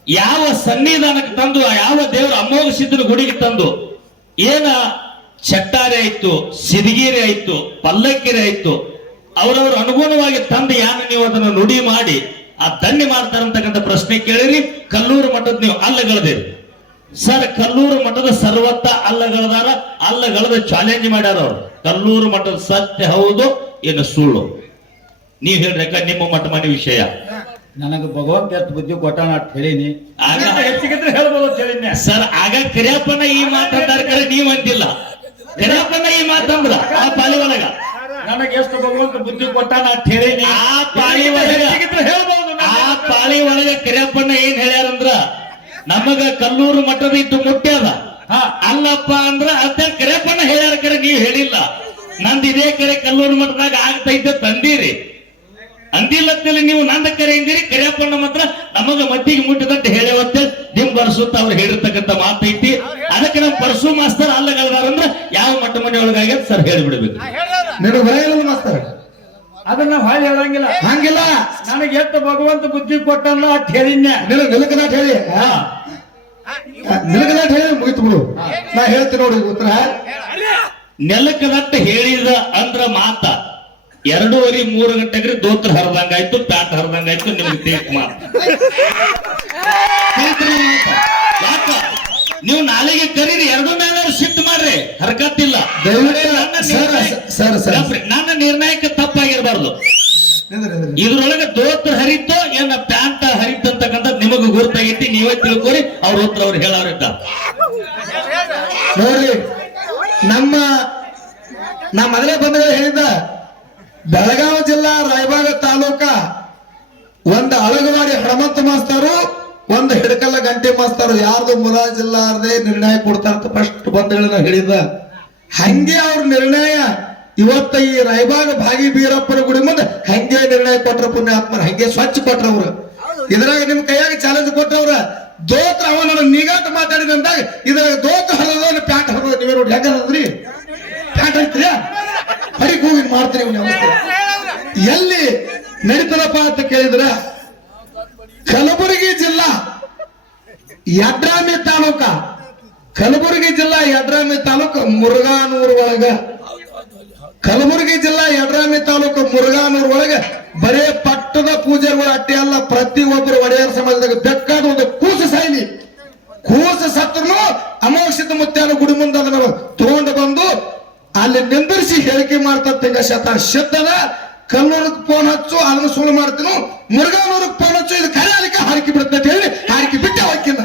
ಯಾವ ಸನ್ನಿಧಾನಕ್ಕೆ ತಂದು, ಯಾವ ದೇವರ ಅಮೋಘ ಸಿದ್ಧನ ಗುಡಿಗೆ ತಂದು, ಏನ ಚಟ್ಟಾರೆ ಆಯ್ತು, ಸಿರಿಗೀರೆ ಆಯ್ತು, ಪಲ್ಲಕ್ಕಿರಿ ಆಯ್ತು, ಅವರವರ ಅನುಗುಣವಾಗಿ ತಂದು ಯಾನ ನೀವು ಅದನ್ನು ನುಡಿ ಮಾಡಿ, ಆ ದಂಡಿ ಮಾಡ್ತಾರಂತಕ್ಕಂಥ ಪ್ರಶ್ನೆ ಕೇಳಿರಿ, ಕಲ್ಲೂರು ಮಠದ ನೀವು ಅಲ್ಲಗಳದಿರಿ ಸರ್, ಕಲ್ಲೂರು ಮಠದ ಸರ್ವತ್ತ ಅಲ್ಲಗಳದಾರ, ಅಲ್ಲಗಳದ ಚಾಲೆಂಜ್ ಮಾಡ್ಯಾರ ಅವ್ರು. ಕಲ್ಲೂರು ಮಠದ ಸತ್ಯ ಹೌದು, ಏನು ಸುಳ್ಳು. ನೀವ್ ಹೇಳ್ರಕ್ಕ ನಿಮ್ಮ ಮಠ ಮನೆ ವಿಷಯ. ನನಗೆ ಭಗವಂತ ಎಷ್ಟು ಬುದ್ಧಿ ಕೊಟ್ಟಾನ ಅಂತ ಹೇಳೀನಿ. ಆಗ ಹೆಚ್ಚಿಗಿದ್ರೆ ಹೇಳ್ಬೋದು ಅಂತ ಹೇಳಿನ. ಸರ್ ಆಗ ಕರಿಯಪ್ಪನ ಈ ಮಾತಾಡ್ತಾರ ಕರೆ ನೀವ್ ಅಂತಿಲ್ಲ ಕರಿಯಪ್ಪನ ಈ ಮಾತಂದ್ರ ಆ ಪಾಳಿ ಒಳಗ. ನನಗೆ ಎಷ್ಟು ಭಗವಂತ ಬುದ್ಧಿ ಕೊಟ್ಟಾನ ಅಂತ ಹೇಳಿನಿ. ಆ ಪಾಳಿ ಒಳಗ ಹೇಳ್ಬೋದು ಆ ಪಾಳಿ ಒಳಗ ಕರಿಯಪ್ಪನ ಏನ್ ಹೇಳ್ಯಾರಂದ್ರ ನಮಗ ಕಲ್ಲೂರು ಮಠದ ಇದ್ದು ಮುಟ್ಟ್ಯಾದ ಹಾ. ಅಲ್ಲಪ್ಪ ಅಂದ್ರ ಅದ ಕರಿಯಪ್ಪನ ಹೇಳ್ಯಾರ ಕರೆ ನೀವ್ ಹೇಳಿಲ್ಲ. ನಂದ ಇದೇ ಕರೆ ಕಲ್ಲೂರು ಮಠದಾಗ ಆಗ್ತೈತೆ ತಂದೀರಿ. ಅಂದಿಲ್ಲತ್ತಲ್ಲಿ ನೀವು ನಂದ ಕರೆ ಎಂದಿರಿ ಕರಿಯಪ್ಪಣ್ಣ ಮಾತ್ರ ನಮಗ ಮಟ್ಟಿಗೆ ಮುಟ್ಟಿದಂತೆ ಹೇಳವತ್ತೆ. ನಿಮ್ ಬರ್ಸುತ್ತ ಅವ್ರು ಹೇಳಿರ್ತಕ್ಕಂಥ ಮಾತೈತಿ. ಅದಕ್ಕೆ ನಮ್ ಪರಶು ಮಾಸ್ತರ್ ಅಲ್ಲಗಲ್ದಾರಂದ್ರ ಯಾವ ಮಟ್ಟ ಮನೆ ಒಳಗಾಗ್ಯದ ಸರ್ ಹೇಳ್ಬಿಡ್ಬೇಕು. ನಿನಗೆ ಬರೆಯಲ್ಲ ಮಾಸ್ತರ್? ಅದನ್ನ ಹಾಳಿ ಹೇಳಂಗಿಲ್ಲ. ಹಂಗಿಲ್ಲ. ನನಗೆ ಎಷ್ಟು ಭಗವಂತ ಬುದ್ಧಿ ಕೊಟ್ಟಲ್ಲ ಅಂತ ಹೇಳಿದ್ನೆ. ನಿನಗೆ ನಿಲಕನಾಟ್ ಹೇಳಿ. ನಿಲಕನಾಟ್ ಹೇಳಿ ಮುಗಿತು ಬಿಡು ನಾ ಹೇಳ್ತೀನಿ ನೋಡಿ ಉತ್ತರ. ನೆಲಕದಟ್ಟ ಹೇಳಿದ ಅಂದ್ರ ಮಾತ. ಎರಡೂವರೆ ಮೂರು ಗಂಟೆಗ್ರಿ ದೋತ್ರ ಹರಿದಂಗಾಯ್ತು ಪ್ಯಾಟ್ ಹರಿದಂಗಾಯ್ತು ನಿಮ್ಗೆ ಟೇಕ್ ಮಾತ. ಯಾಕ? ನೀವು ನಾಳೆಗೆ ಕರೀರಿ ಎರಡು ಮೇಲೆ ಶಿಫ್ಟ್ ಮಾಡ್ರಿ. ಹರಕತ್ತಿಲ್ಲ. ನನ್ನ ನಿರ್ಣಯಕ್ಕೆ ತಪ್ಪಾಗಿರ್ಬಾರ್ದು. ಇದ್ರೊಳಗೆ ದೋತ್ರ ಹರಿತೋ ಏನ ಪ್ಯಾಂಟ್ ಹರಿತಂತಕ್ಕಂಥ ನಿಮಗೂ ಗುರುತಾಗೈತಿ ನೀವೇ ತಿಳ್ಕೊರಿ ಅವ್ರ ಉತ್ತರ ಅವ್ರು ಹೇಳೋರಿದ್ದ ನೋಡ್ರಿ ನಮ್ಮ ನಾ ಮೊದಲೇ ಬಂದ ಹೇಳಿದ್ದ ಬೆಳಗಾವಿ ಜಿಲ್ಲಾ ರಾಯಬಾಗ ತಾಲೂಕ ಒಂದು ಅಳಗವಾಡಿ ಹಣಮಂತ ಮಾಸ್ತಾರು, ಒಂದ್ ಹಿಡಕಲ್ಲ ಗಂಟೆ ಮಾಸ್ತರು. ಯಾರ್ದು ಮುಲಾ ಜಿಲ್ಲಾರದೆ ನಿರ್ಣಯ ಕೊಡ್ತಾರಂತ ಫಸ್ಟ್ ಬಂಧಗಳನ್ನ ಹೇಳಿದ. ಹಂಗೆ ಅವ್ರ ನಿರ್ಣಯ ಇವತ್ತ ಈ ರಾಯಬಾಗ ಭಾಗಿ ಬೀರಪ್ಪನ ಗುಡಿ ಮುಂದೆ ಹಂಗೆ ನಿರ್ಣಯ ಕೊಟ್ರ ಪುಣ್ಯಾತ್ಮರ, ಹಂಗೆ ಸ್ವಚ್ಛ ಕೊಟ್ರ ಅವ್ರು. ಇದ್ರಾಗ ನಿಮ್ ಕೈಯಾಗ ಚಾಲೆಂಜ್ ಕೊಟ್ಟವ್ರ ದೋತ್ರ ಅವನ ನಿಗಾಟ ಮಾತಾಡಿದಂದಾಗ ಇದ್ರಾಗ ದೋತ್ರ ಹರಿದ ಪ್ಯಾಂಟ್ ಹರಿದ ನೀವೇ ನೋಡಿ ಹೆಂಗ ಹರಿದ್ರಿ ಪ್ಯಾಂಟ್ ಹರಿಗ್ ಮಾಡ್ತಾರೆ ಇವ್ನ ಎಲ್ಲಿ ನಡೀತದಪ್ಪ ಅಂತ ಕೇಳಿದ್ರ, ಕಲಬುರಗಿ ಜಿಲ್ಲಾ ಯಡ್ರಾಮೆ ತಾಲೂಕ. ಕಲಬುರಗಿ ಜಿಲ್ಲಾ ಯಡ್ರಾಮೆ ತಾಲೂಕು ಮುರುಘಾನೂರ್ ಒಳಗ. ಕಲಬುರಗಿ ಜಿಲ್ಲಾ ಯಡ್ರಾಮಿ ತಾಲೂಕು ಮುರುಘಾನೂರ್ ಒಳಗ ಬರೇ ಪಟ್ಟದ ಪೂಜೆಗಳು ಅಟ್ಟೆ ಅಲ್ಲ ಪ್ರತಿಯೊಬ್ಬರು ಒಡೆಯರ ಸಮಾಜದಾಗ ಬೇಕಾದ ಒಂದು ಕೂಸು ಸಾಯ್ಲಿ. ಕೂಸು ಸತ್ರನು ಅಮೋಕ್ಷಿತ ಮುತ್ಯಾನ ಗುಡಿ ಮುಂದೆ ಅದನ್ನ ತಗೊಂಡು ಬಂದು ಅಲ್ಲಿ ನಿಂದಿರಿಸಿ ಹೇಳಿಕೆ ಮಾಡ್ತಂಗ ಶತ ಶಬ್ದದ ಕಲ್ಲೂರಕ್ಕೆ ಫೋನ್ ಹಚ್ಚು, ಅದನ್ನ ಸುಳ್ಳು ಮಾಡ್ತೀನು. ಮುರುಘಾನೂರಿಗೆ ಫೋನ್ ಹಚ್ಚು, ಇದು ಕರೆ ಅದಕ್ಕೆ ಹಾರಿಕೆ ಬಿಡುತ್ತೆ ಹೇಳಿ ಹಾರಿಕೆ ಬಿಟ್ಟೆ ಹಾಕಿಲ್ಲ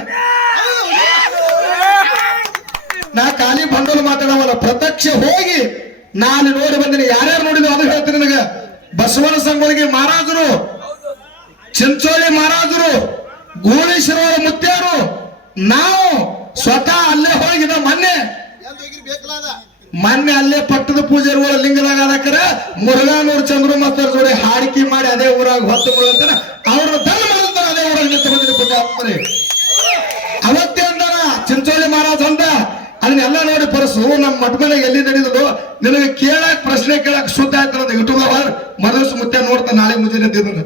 ನಾ ಖಾಲಿ ಬಂಡೋಲು ಮಾತಾಡವಲ್ಲ, ಪ್ರತ್ಯಕ್ಷ ಹೋಗಿ ನಾನು ನೋಡಿ ಬಂದಿನಿ. ಯಾರ್ಯಾರು ನೋಡಿದ್ರು ಅದು ಹೇಳ್ತೀನಿ ನನಗೆ. ಬಸವನ ಸಂಗೊಳಿಗೆ ಮಹಾರಾಜರು, ಚಿಂಚೋಳಿ ಮಹಾರಾಜರು ಗೂಳೇಶ್ವರ ಮುತ್ಯಾರು, ನಾವು ಸ್ವತಃ ಅಲ್ಲೇ ಹೋಗಿದ ಮೊನ್ನೆ. ಮೊನ್ನೆ ಅಲ್ಲೇ ಪಟ್ಟದ ಪೂಜಾರಿಗಳ ಲಿಂಗದಾಗ ಅದಕ್ಕರ ಮುರುಘಾನೂರ್ ಚಂದ್ರು ಮಸ್ತರ್ ಜೋಡಿ ಹಾಡಿಕೆ ಮಾಡಿ ಅದೇ ಊರಾಗ ಹೊತ್ತು ಕೊಡ್ತಾರ ಅವ್ರ ಮಾಡ್ತಾರ ಅದೇ ಊರಾಗ ನಿಂತು ಬಂದಿನ ಅವತ್ತೇ ಅಂದಾನ ಚಿಂಚೋಳಿ ಮಹಾರಾಜ್ ಅಂತ ಅದನ್ನೆಲ್ಲ ನೋಡಿ ಪರಸು, ನಮ್ಮ ಮಠದಲ್ಲಿ ಎಲ್ಲಿ ನಡೆದದು, ನಿನಗೆ ಕೇಳಕ್, ಪ್ರಶ್ನೆ ಕೇಳಕ್ ಶುದ್ಧ ಆಯ್ತಾರ ಯೂಟ್ಯೂಬ್ ಮರಸ್ ಮುತ್ತೆ ನೋಡ್ತಾ ನಾಳೆ ಮುಂಜಾನೆ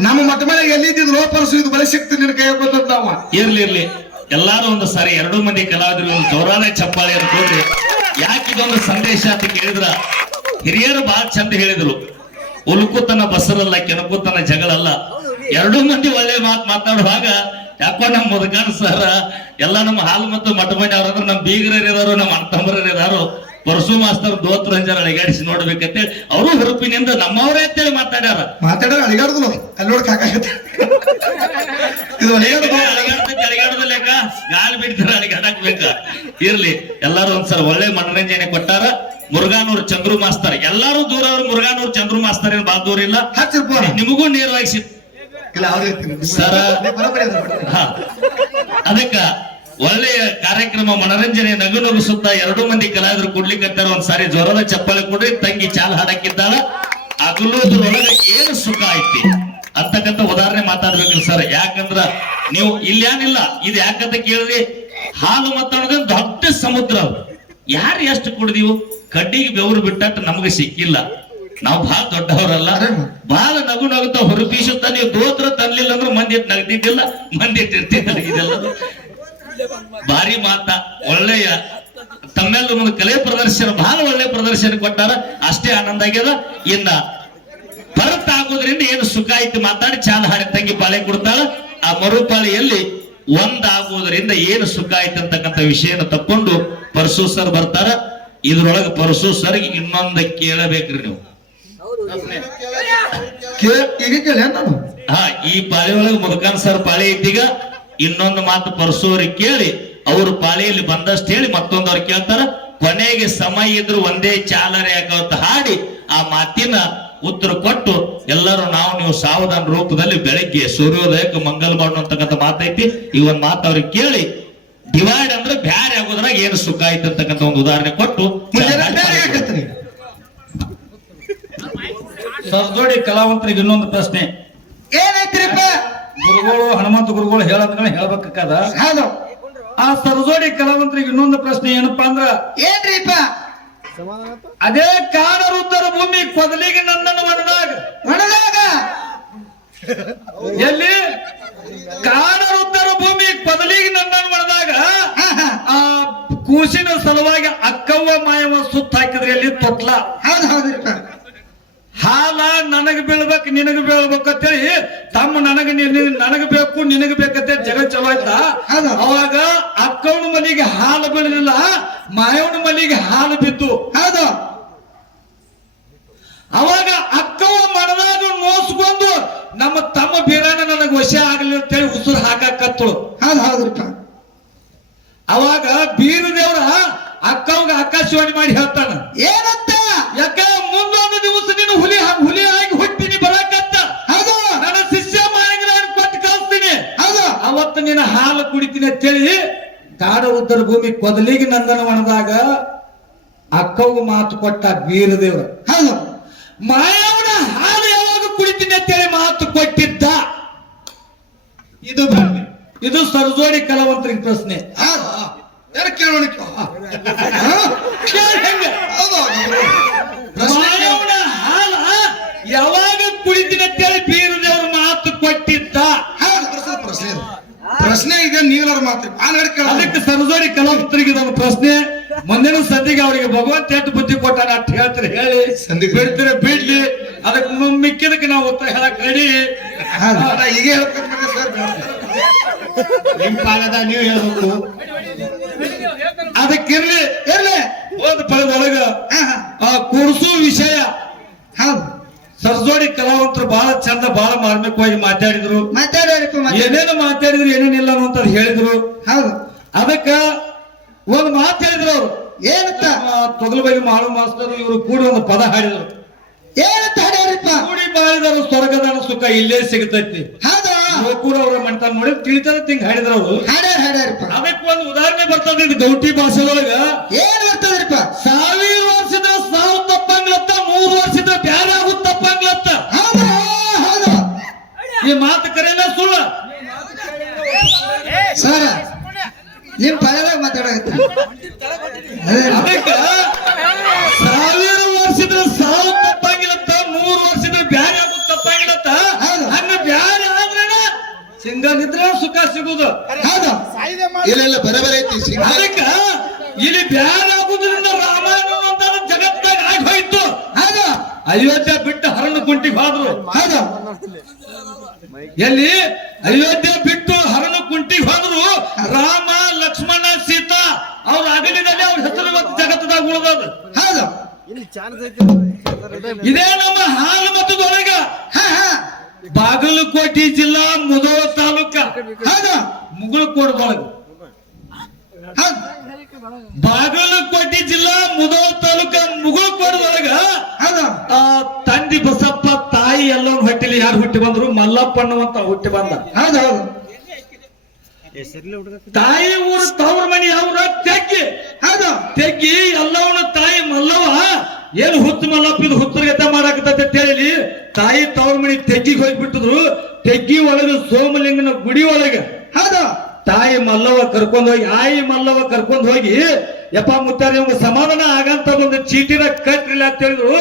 ನಮ್ಮ ಮಠ ಮೇಲೆ ಎಲ್ಲಿದ್ರು ಪರಸು, ಇದು ಸಿಕ್ತು ನಿನ್ನ ಕೈ ಬಂದದ್ ನಾವ. ಇರ್ಲಿ ಇರ್ಲಿ. ಎಲ್ಲಾರು ಒಂದು ಸಾರಿ ಎರಡು ಮಂದಿ ಕಲಾವಿದರು ಒಂದು ಚಪ್ಪಾಳಿ ಚಪ್ಪಾಳೆ ಅನ್ಕೊಂಡ್ರಿ ಯಾಕೆ ಇದೊಂದು ಸಂದೇಶ ಅಂತ ಕೇಳಿದ್ರ? ಹಿರಿಯರು ಬಹಳ ಚಂದ ಹೇಳಿದ್ರು. ಉಲ್ಕುತನ ಬಸರಲ್ಲ, ಕೆಣಕುತನ ಜಗಳಲ್ಲ. ಎರಡೂ ಮಂದಿ ಒಳ್ಳೆ ಮಾತು ಮಾತಾಡುವಾಗ, ಯಾಕೋ ನಮ್ಮ ಮುದಕಾನ್ ಸರ್, ಎಲ್ಲ ನಮ್ಮ ಹಾಲು ಮತ್ತು ಮಠ ಅವ್ರಂದ್ರೆ ನಮ್ಮ ಬೀಗರರು ಇದಾರು ನಮ್ಮ ಅಣ್ಣತಮ್ಮರರು ಪರಶು ಮಾಸ್ತರ್ ದೋತ್ರ ಅಂಜಾರ ಅಳಿಗಾಡಿಸಿ ನೋಡ್ಬೇಕಂತೇಳಿ ಅವರು ಹುರುಪಿನಿಂದ ನಮ್ಮವರೇ ಅಂತೇಳಿ ಮಾತಾಡ್ಯಾರ. ಮಾತಾಡೋ ಅಳಿಗಾಡ್ದು ಅಲ್ಲಿ ನೋಡಕ್ ಕಾಕಾಗತ್ತೆ ಇದು ಅಳಿಗಾಡ್ತೈತಿ, ಅಳಿಗಾಡೋದಿಲ್ಲ ಬಿಡ್ತಾರ ಅಳಿಗಾಡಕ್ ಬೇಕ. ಇರ್ಲಿ ಎಲ್ಲಾರು ಒಂದ್ಸಲ ಒಳ್ಳೆ ಮನರಂಜನೆ ಕೊಟ್ಟಾರ. ಮುರುಘಾನೂರ್ ಚಂದ್ರು ಮಾಸ್ತರ್. ಎಲ್ಲಾರು ದೂರ ಅವ್ರು ಮುರುಘಾನೂರ್ ಚಂದ್ರು ಮಾಸ್ತರ್ ಏನ್ ಬಾಳ ದೂರ ಇಲ್ಲ? ನಿಮಗೂ ನೇರವಾಗಿ ಸರ. ಅದಕ್ಕ ಒಳ್ಳೆಯ ಕಾರ್ಯಕ್ರಮ ಮನರಂಜನೆ ನಗು ನಗಿಸುತ್ತಾ ಎರಡು ಮಂದಿ ಕಲಾವಿದರು ಒಂದ್ ಸಾರಿ ಜ್ವರದ ಚಪ್ಪಲಿ ಕೊಡ್ರಿ, ತಂಗಿ ಚಾಲ್ ಹಾಡಕ್ಕಿದ್ದಾಳ. ಅಗಲೋದ್ರೊಳಗೆ ಏನು ಸುಖ ಐತಿ? ಅಂತಕ್ಕಂಥ ಉದಾಹರಣೆ ಮಾತಾಡ್ಬೇಕ್ರಿ ಸರ್. ಯಾಕಂದ್ರ ನೀವು ಇಲ್ಲೇನಿಲ್ಲ ಇದು ಯಾಕಂತ ಕೇಳ್ರಿ ಹಾಲು ಮಾತಾಡೋದ್ ದೊಡ್ಡ ಸಮುದ್ರ ಯಾರು ಎಷ್ಟು ಕುಡಿದೀವು ಕಡ್ಡಿಗೆ ಬೆವರು ಬಿಟ್ಟಟ್ಟು ನಮಗೆ ಸಿಕ್ಕಿಲ್ಲ. ನಾವು ಬಹಳ ದೊಡ್ಡವರಲ್ಲ. ಬಹಳ ನಗು ನಗುತ್ತಾ ಹೊರಪೀಸುತ್ತ ನೀವು ದೋತ್ರ ತರ್ಲಿಲ್ಲ ಅಂದ್ರೆ ಮಂದಿ ನಗದಿದ್ದಿಲ್ಲ ಮಂದಿ ಇರ್ತಿದ್ದಿಲ್ಲ ಇದೆಲ್ಲ. ಭಾರಿ ಮಾತ ಒಳ್ಳೆಯ. ತಮ್ಮೆಲ್ಲ ಒಂದು ಕಲೆ ಪ್ರದರ್ಶನ ಬಹಳ ಒಳ್ಳೆ ಪ್ರದರ್ಶನ ಕೊಟ್ಟಾರ. ಅಷ್ಟೇ ಆನಂದ ಆಗ್ಯದ. ಇನ್ನ ಭರತ್ ಆಗೋದ್ರಿಂದ ಏನು ಸುಖ ಐತಿ ಮಾತಾಡಿ ಚಾಲ ಹಾರಿ ತಂಗಿ ಪಾಳೆ ಕೊಡ್ತಾಳ. ಆ ಮರುಪಾಳಿಯಲ್ಲಿ ಒಂದಾಗುವುದರಿಂದ ಏನು ಸುಖ ಆಯ್ತು ಅಂತಕ್ಕಂಥ ವಿಷಯನ ತಕ್ಕೊಂಡು ಪರಶು ಸರ್ ಬರ್ತಾರ. ಇದ್ರೊಳಗೆ ಪರಶು ಸರ್ ಇನ್ನೊಂದ ಕೇಳಬೇಕ್ರಿ ನೀವು. ಕೇ- ಈಗ ಕೇಳಿ ನಾನು? ಹಾ ಈ ಪಾಳಿ ಒಳಗೆ ಮುರುಕಾನ್ ಸರ್ ಪಾಳಿ ಇದ್ದೀಗ. ಇನ್ನೊಂದು ಮಾತು ಪರಸೋರಿ ಕೇಳಿ ಅವರು ಪಾಳಿಯಲ್ಲಿ ಬಂದಷ್ಟು ಹೇಳಿ ಮತ್ತೊಂದವ್ರು ಕೇಳ್ತಾರ ಕೊನೆಗೆ ಸಮಯ ಇದ್ರು ಒಂದೇ ಚಾಲನೆ ಅಂತ ಹಾಡಿ ಆ ಮಾತಿನ ಉತ್ತರ ಕೊಟ್ಟು ಎಲ್ಲರೂ ನಾವು ನೀವು ಸಾವಧಾನ ರೂಪದಲ್ಲಿ ಬೆಳಗ್ಗೆ ಸೂರ್ಯೋದಯಕ್ಕೆ ಮಂಗಲ ಮಾಡುವಂತಕ್ಕಂಥ ಮಾತೈತಿ. ಈ ಒಂದು ಮಾತು ಅವ್ರಿಗೆ ಕೇಳಿ ಡಿವೈಡ್ ಅಂದ್ರೆ ಬ್ಯಾರೆ ಆಗೋದ್ರಾಗ ಏನು ಸುಖ ಆಯ್ತು ಅಂತಕ್ಕಂಥ ಒಂದು ಉದಾಹರಣೆ ಕೊಟ್ಟು ಸರ್ಜೋಡಿ ಕಲಾವಂತರಿಗೆ ಇನ್ನೊಂದು ಪ್ರಶ್ನೆ. ಏನೈತ್ರಿಪ್ಪ ಗುರುಗಳು ಹನುಮಂತ ಗುರುಗಳು ಹೇಳೋದ್ಗಳನ್ನ ಹೇಳ್ಬೇಕಾದ ಹೌದು. ಆ ಸರ್ಜೋಡಿ ಕಲಾವಂತರಿಗೆ ಇನ್ನೊಂದು ಪ್ರಶ್ನೆ ಏನಪ್ಪಾ ಅಂದ್ರ ಏನ್ರಿಪ್ಪ? ಅದೇ ಕಾಡರುದ್ದರ ಭೂಮಿ ಕೊದಲಿಗೆ ನನ್ನನ್ನು ಒಣದಾಗ ಒಣದಾಗ ಎಲ್ಲಿ? ಕಾಡರುದ್ದರ ಭೂಮಿ ಕೊದಲಿಗೆ ನನ್ನನ್ನು ಹಾ. ಆ ಕೂಸಿನ ಸಲುವಾಗಿ ಅಕ್ಕವ್ವ ಮಾಯವ ಸುತ್ತ ಹಾಕಿದ್ರೆ ಎಲ್ಲಿ? ತೊಟ್ಲ. ಹೌದು ಹಾಲ ನನಗ್ ಬೀಳ್ಬೇಕು ನಿನಗ್ ಬೀಳ್ಬೇಕು ಅಂತೇಳಿ ತಮ್ಮ ನನಗ ನನಗ ಬೇಕು ನಿನಗ ಬೇಕಂತ ಜಗ ಚಲೋ ಆಯ್ತ ಅವಾಗ ಅಕ್ಕವನ ಮನೆಗೆ ಹಾಲು ಬೀಳಲಿಲ್ಲ ಮಾಯವನ ಮನೆಗೆ ಹಾಲು ಬಿತ್ತು ಹೌದು. ಅವಾಗ ಅಕ್ಕವ ಮನದಾಗ ನೋಸ್ಕೊಂಡು ನಮ್ಮ ತಮ್ಮ ಬೀರಾನ ನನಗ ವಶ ಆಗಲಿ ಅಂತೇಳಿ ಉಸಿರು ಹಾಕಕ್ಕತ್ತಳು ಹೌದು ಹೌದ್ರಿಪ್ಪ. ಅವಾಗ ಬೀರ ದೇವ್ರ ಅಕ್ಕವ್ಗ ಆಕಾಶವಾಣಿ ಮಾಡಿ ಹೇಳ್ತಾನ. ಏನಂತ? ಯಾಕ ಮುಂದೊಂದು ದಿವಸ ನೀನು ಹುಲಿ ಹುಲಿ ಆಗಿ ಹುಟ್ಟಿನಿ ಬರಾಕತ್ತ ಹೌದು ನನ್ನ ಶಿಷ್ಯ ಮಾಯಂಗ್ರ ಕೊಟ್ಟು ಕಳಿಸ್ತೀನಿ ಹೌದು ಅವತ್ತು ನಿನ್ನ ಹಾಲು ಅಂತ ಅಂತೇಳಿ ಕಾಡ ಉತ್ತರ ಭೂಮಿ ಕೊದಲಿಗೆ ನಂದನ ಒಣದಾಗ ಅಕ್ಕವ್ಗ ಮಾತು ಕೊಟ್ಟ ವೀರದೇವರು ಹೌದು. ಮಾಯವನ ಹಾಲು ಯಾವಾಗ ಕುಡಿತೀನಿ ಅಂತೇಳಿ ಮಾತು ಕೊಟ್ಟಿದ್ದ? ಇದು ಬನ್ನಿ. ಇದು ಸರ್ಜೋಡಿ ಕಲಾವಂತರಿಗೆ ಪ್ರಶ್ನೆ. ಹೌದು ಯಾರು ಕೇಳೋಣ ಕೇಳ್ ಹೆಂಗ? ಹೌದು ಪ್ರಶ್ನೆ ಮಾಯವನ ಹಾಲ ಯಾವಾಗ ಕುಡಿತೀನಿ ಅಂತೇಳಿ ಬೀರದೇವ್ರ ಮಾತು ಕೊಟ್ಟಿದ್ದ ಹೌದು ಪ್ರಶ್ನೆ ಪ್ರಶ್ನೆ ಇದು. ಪ್ರಶ್ನೆ ಇದೆ ನೀವೆಲ್ಲರೂ ಮಾತು ಅದಕ್ಕೆ ಸರಜೋಡಿ ಕಲಾವಿದರಿಗೆ ಇದೊಂದು ಪ್ರಶ್ನೆ. ಮುಂದಿನ ಸಂಧಿಗೆ ಅವರಿಗೆ ಭಗವಂತ ಎಷ್ಟು ಬುದ್ಧಿ ಕೊಟ್ಟಾನ ಅಂತ ಹೇಳ್ತಾರೆ ಹೇಳಿ. ಸಂಧಿಗೆ. ಬಿಡ್ತಾರೆ ಬಿಡ್ಲಿ. ಅದಕ್ಕೆ ಮಿಕ್ಕಿದಕ್ಕೆ ನಾವು ಉತ್ತರ ಹೇಳಕ್ ರೆಡಿ ಈಗ ಹೇಳ್ಬೇಕು ಸರ್ ನಿಮ್ ಪಾಲದ ನೀವು ಹೇಳ್ಬೇಕು. ಅದಕ್ಕಿರ್ಲಿ ಇರ್ಲಿ. ಒಂದು ಪದದೊಳಗ ಆ ಕುರ್ಸು ವಿಷಯ. ಹೌದು. ಸರ್ಜೋಡಿ ಕಲಾವಂತರು ಬಹಳ ಚಂದ ಬಹಳ ಮಾರ್ಮಿಕವಾಗಿ ಮಾತಾಡಿದ್ರು. ಮತ್ತೆ ಮಾತಾಡ. ಏನೇನು ಮಾತಾಡಿದ್ರು ಏನೇನಿಲ್ಲ ಅಂತ ಹೇಳಿದ್ರು. ಹೌದು. ಅದಕ್ಕ ಒಂದು ಮಾತು ಹೇಳಿದ್ರು ಅವರು. ಏನಂತ ತೊಗಲ್ ಬಗ್ಗೆ ಮಾಡು ಮಾಸ್ತರು ಇವರು ಕೂಡಿ ಒಂದು ಪದ ಹಾಡಿದ್ರು. ಏನಂತ ಹಾಡ್ಯಾರಪ್ಪ? ಕೂಡಿ ಬಾಳಿದರು ಸ್ವರ್ಗದ ಸುಖ ಇಲ್ಲೇ ಸಿಗತೈತಿ ಹೌದಾ? ಕೂಡ ಅವ್ರ ಮಣ್ತಾನ ನೋಡಿ ತಿಳಿತಾರ ತಿಂಗ್ ಹಾಡಿದ್ರು ಅವರು. ಹಾಡ್ಯಾರ ಹಾಡ್ಯಾರಪ್ಪ. ಅದಕ್ಕೆ ಒಂದು ಉದಾಹರಣೆ ಬರ್ತದೆ ಇದು ಗೌಟಿ ಭಾಷೆದೊಳಗ. ಏನ್ ಬರ್ತದ್ರಿಪ್ಪ? ಸಾವಿರ ವರ್ಷದ ಸಾವು ತಪ್ಪಂಗ್ಲತ್ತ ಮೂರು ವರ್ಷದ ಬ್ಯಾರ ಆಗುತ್ತ ತಪ್ಪಂಗ್ಲತ್ತ. ಈ ಮಾತು ಕರೆಯಲ್ಲ ಸುಳ್ಳು? ಸರ ನಿಮ್ ಪದದಾಗ ಮಾತಾಡಕತ್ತ. ಸಾವಿರ ವರ್ಷದ ಸಾವು ತಪ್ಪಂಗಿಲತ್ತ ಮೂರು ವರ್ಷದ ಬ್ಯಾರೆ ಆಗುತ್ತ ತಪ್ಪಂಗಿಲತ್ತ ಹೌದು. ಹಂಗ ಬ್ಯಾರೆ ಸಿಂಗ ಸಿಂಗನಿದ್ರೆ ಸುಖ ಸಿಗುದು ಹೌದು. ಇಲ್ಲ ಇಲ್ಲ ಬರ ಬರ ಐತಿ ಸಿಂಗ. ಅದಕ್ಕ? ಇಲ್ಲಿ ಬ್ಯಾರೆ ಆಗುದ್ರಿಂದ ರಾಮಾಯಣ ಅಂತ ಜಗತ್ತಾಗ ಆಗಿ ಹೋಯ್ತು. ಹೌದು. ಅಯೋಧ್ಯೆ ಬಿಟ್ಟು ಹರಣ ಕುಂಟಿಗೆ ಹೋದ್ರು. ಹೌದು. ಎಲ್ಲಿ? ಅಯೋಧ್ಯೆ ಬಿಟ್ಟು ಹರಣ ಕುಂಟಿಗೆ ಹೋದ್ರು ರಾಮ, ಲಕ್ಷ್ಮಣ, ಸೀತಾ ಅವ್ರ ಅಗಲಿನಲ್ಲಿ ಅವ್ರ ಹೆಸರು ಜಗತ್ತದಾಗ ಉಳಿದದ ಹೌದು. ಇದೇ ನಮ್ಮ ಹಾಲು ಹಾ ಹಾ. ಬಾಗಲಕೋಟೆ ಜಿಲ್ಲಾ ಮುದೋಳ ತಾಲೂಕ. ಹೌದು. ಮುಗುಳಕೋಟದೊಳಗ ಬಾಗಲಕೋಟೆ ಜಿಲ್ಲಾ ಮುಧೋಳ ತಾಲೂಕ ಮುಗುಳಕೋಟದೊಳಗ ತಂದಿ ಬಸಪ್ಪ ತಾಯಿ ಎಲ್ಲವನ್ನ ಹೊಟ್ಟಿಲಿ ಯಾರು ಹುಟ್ಟಿ ಬಂದ್ರು? ಮಲ್ಲಪ್ಪ ಅನ್ನುವಂತ ಹುಟ್ಟಿ ಬಂದ. ಹೌದು ಹೌದು. ತಾಯಿ ಊರು ತವ್ರ ಮನಿ ಅವ್ರ ತೆಗ್ಗಿ. ಹೌದು. ತೆಗ್ಗಿ ಎಲ್ಲವನ್ನ ತಾಯಿ ಮಲ್ಲವ ಏನ್ ಹುತ್ತು ಮಲ್ಲಪ್ಪ ಇದು ಹುತ್ತರಗತೆ ಮಾಡಾಕತ್ತ ಹೇಳಿ ತಾಯಿ ತವ್ರ ಮನಿ ತೆಗ್ಗಿಗೆ ಹೋಗ್ಬಿಟ್ಟಿದ್ರು. ತೆಗ್ಗಿ ಒಳಗ ಸೋಮಲಿಂಗನ ಗುಡಿ ಒಳಗೆ. ಹೌದು. ತಾಯಿ ಮಲ್ಲವ ಕರ್ಕೊಂಡ್ ಹೋಗಿ ಆಯಿ ಮಲ್ಲವ ಕರ್ಕೊಂಡ್ ಹೋಗಿ ಯಪ್ಪ ಮುತ್ತಾರಿ ಅವ್ಗ ಸಮಾಧಾನ ಆಗಂತ ಒಂದು ಚೀಟಿನ ಕಟ್ಟಿಲ್ಲ ಅಂತ ಹೇಳಿದ್ರು.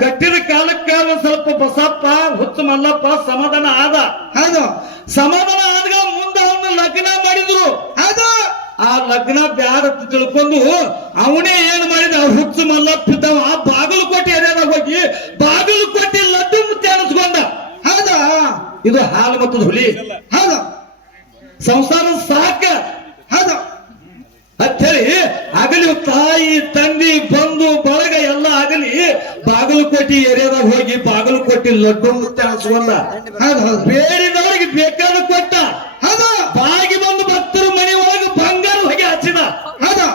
ಕಟ್ಟಿದ ಕಾಲಕ್ಕ ಒಂದ್ ಸ್ವಲ್ಪ ಬಸಪ್ಪ ಹುಚ್ಚು ಮಲ್ಲಪ್ಪ ಸಮಾಧಾನ ಆದ. ಹೌದು. ಸಮಾಧಾನ ಆದಾಗ ಮುಂದೆ ಅವನ ಲಗ್ನ ಮಾಡಿದ್ರು. ಹೌದು. ಆ ಲಗ್ನ ಬ್ಯಾಡ ತಿಳ್ಕೊಂಡು ಅವನೇ ಏನ್ ಮಾಡಿದ? ಹುಚ್ಚು ಮಲ್ಲಪ್ಪ ಇದ್ದಾವ ಆ ಬಾಗಲಕೋಟೆ ಏರಿಯಾದಾಗ ಹೋಗಿ ಬಾಗಲಕೋಟೆ ಲಡ್ಡು ಮುತ್ತೆ ಅನಿಸ್ಕೊಂಡ. ಹೌದಾ. ಇದು ಹಾಲು ಮತ್ತದ ಹುಲಿ. ಹೌದು. ಸಂಸಾರ ಸಾಕ ಹೌದು ಹೇಳಿ ಆಗಲಿ ತಾಯಿ ತಂದಿ ಬಂಧು ಬಳಗ ಎಲ್ಲ ಆಗಲಿ ಬಾಗಲಕೋಟೆ ಏರಿಯಾದಾಗ ಹೋಗಿ ಬಾಗಲಕೋಟೆ ಲಡ್ಡು ಮುತ್ತೆ ಹೌದು ಬೇಡಿದವರಿಗೆ ಬೇಕಾದ ಕೊಟ್ಟ ಹೌದು ಬಾಗಿ ಬಂದು ಭಕ್ತರು ಮನೆ ಒಳಗೆ ಬಂಗಾರ ಹೊಗೆ ಹಚ್ಚಿದ ಹೌದು.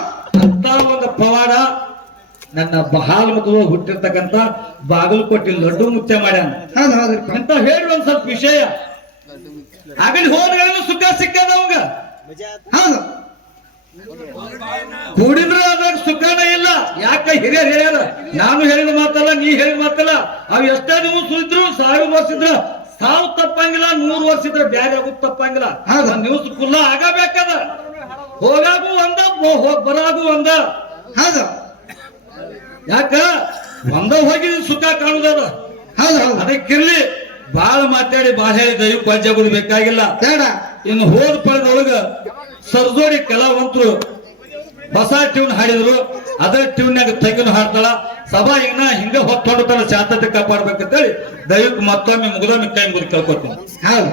ಒಂದು ಪವಾಡ, ನನ್ನ ಬಹಾಲ್ ಮದುವ ಹುಟ್ಟಿರ್ತಕ್ಕಂತ ಬಾಗಲಕೋಟೆ ಲಡ್ಡು ಮುಚ್ಚೆ ಮಾಡ್ಯಾನ. ಅಂತ ಹೇಳಿ ಒಂದ್ ಸ್ವಲ್ಪ ವಿಷಯ. ಆಗಲಿ ಹೋದ್ಗಳನ್ನು ಸುಖ ಸಿಕ್ಕದ ಅವಂಗ. ಹೌದು ಕೂಡಿದ್ರ ಅದ್ರಾಗ ಸುಖನೇ ಇಲ್ಲ. ಯಾಕ ಹಿರಿಯರ್ ಹೇಳ್ಯಾರ ನಾನು ಹೇಳಿದ ಮಾತಲ್ಲ ನೀ ಹೇಳಿದ ಮಾತಲ್ಲ. ಅವ್ ಎಷ್ಟೇ ನೀವು ಸುಳಿದ್ರು ಸಾವಿರ ವರ್ಷಿದ್ರ ಸಾವು ತಪ್ಪಂಗಿಲ್ಲ ನೂರು ವರ್ಷ ಇದ್ರ ಬ್ಯಾರೆ ಆಗುದು ತಪ್ಪಂಗಿಲ್ಲ. ನ್ಯೂಸ್ ಫುಲ್ಲ ಆಗಬೇಕದ. ಹೋಗಾಗು ಒಂದ ಬರಾಗು ಒಂದ. ಹೌದು. ಯಾಕ? ಒಂದ ಹೋಗಿ ಸುಖ ಕಾಣುದದ. ಅದಕ್ಕಿರ್ಲಿ ಬಾಳ ಮಾತಾಡಿ ಬಾಳ ಹೇಳಿ ದೈವ ಪಂಚಾಗುದು ಬೇಕಾಗಿಲ್ಲ ಬೇಡ. ಇನ್ನು ಹೋದ ಪಡೆದೊಳಗ ಸರ್ಜೋಡಿ ಕಲಾವಂತರು ಹೊಸ ಟ್ಯೂನ್ ಹಾಡಿದ್ರು. ಅದೇ ಟ್ಯೂನ್ಯಾಗ ತೆಗೆದು ಹಾಡ್ತಾಳ. ಸಭಾ ಇನ್ನ ಹಿಂಗ ಹೊತ್ತೊಂಡು ಶಾಂತತೆ ಕಾಪಾಡ್ಬೇಕಂತೇಳಿ ದಯವಿಟ್ಟು ಮತ್ತೊಮ್ಮೆ ಮುಗಿದೊಮ್ಮೆ ಕೈ ಮುಗಿದು ಕೇಳ್ಕೊತೀನಿ. ಹೌದು.